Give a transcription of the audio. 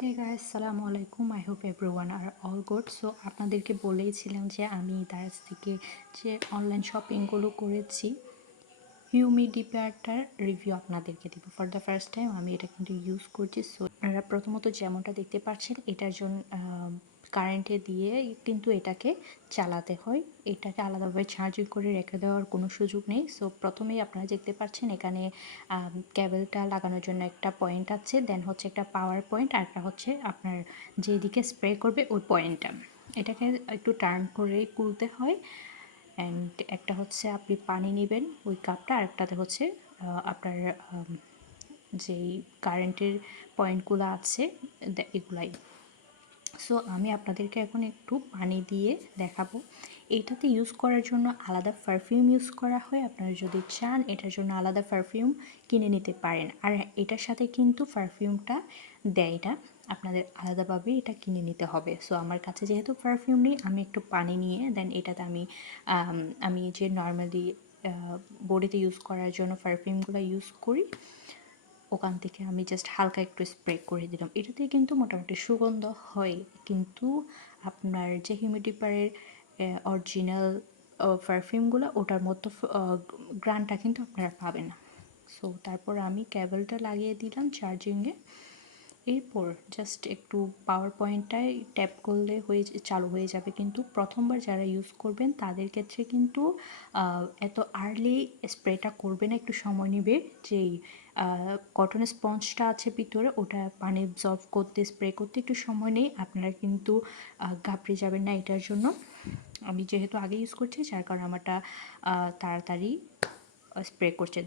হে guys সালামু আলাইকুম I hope everyone are all good so আপনাদেরকে বলেইছিলাম যে আমি দারাজ থেকে যে অনলাইন শপিংগুলো করেছি হিউমিডিফায়ারটার রিভিউ আপনাদেরকে দিব। ফর দ্য ফার্স্ট টাইম আমি এটা কিন্তু ইউজ করছি। সো আপনারা প্রথমত যেমনটা দেখতে পাচ্ছেন, এটার জন্য কারেন্টে দিয়ে কিন্তু এটাকে চালাতে হয়। এটাকে আলাদাভাবে চার্জিং করে রেখে দেওয়ার কোনো সুযোগ নেই। সো প্রথমেই আপনারা দেখতে পাচ্ছেন এখানে ক্যাবেলটা লাগানোর জন্য একটা পয়েন্ট আছে দেন হচ্ছে একটা পাওয়ার পয়েন্ট আর একটা হচ্ছে আপনার যেদিকে স্প্রে করবে ওই পয়েন্টটা এটাকে একটু টার্ন করে কুলতে হয় অ্যান্ড একটা হচ্ছে আপনি পানি নেবেন ওই কাপটা আরেকটাতে হচ্ছে আপনার যেই কারেন্টের পয়েন্টগুলো আছে এগুলাই। সো আমি আপনাদেরকে এখন একটু পানি দিয়ে দেখাবো। এটাতে ইউজ করার জন্য আলাদা পারফিউম ইউজ করা হয়। আপনারা যদি চান, এটার জন্য আলাদা পারফিউম কিনে নিতে পারেন। আর এটার সাথে কিন্তু পারফিউমটা দেয় না আপনাদের আলাদাভাবে এটা কিনে নিতে হবে। সো আমার কাছে যেহেতু পারফিউম নেই, আমি একটু পানি নিয়ে দেন এটাতে আমি আমি যে নর্মালি বডিতে ইউজ করার জন্য পারফিউমগুলো ইউজ করি ওখান থেকে আমি জাস্ট হালকা একটু স্প্রে করে দিলাম। এটাতে কিন্তু মোটামুটি সুগন্ধ হয়। কিন্তু আপনার যে হিউমিডিফায়ারের অরিজিনাল পারফিউমগুলো ওটার মতো গ্রানটা কিন্তু আপনারা পাবেন না। সো তারপর আমি ক্যাবেলটা লাগিয়ে দিলাম চার্জিংয়ে এরপর জাস্ট একটু পাওয়ার পয়েন্টটায় ট্যাপ করলে হয়ে চালু হয়ে যাবে। কিন্তু প্রথমবার যারা ইউজ করবেন, তাদের ক্ষেত্রে কিন্তু এত আর্লি স্প্রেটা করবে না, একটু সময় নেবে। যেই কটনের স্পঞ্জটা আছে ভিতরে, ওটা পানি অবজর্ভ করতে স্প্রে করতে একটু সময় নেই। আপনারা কিন্তু ঘাবড়ে যাবেন না এটার জন্য। আমি যেহেতু আগে ইউজ করছি, যার কারণে আমারটা তাড়াতাড়ি স্প্রে করছে।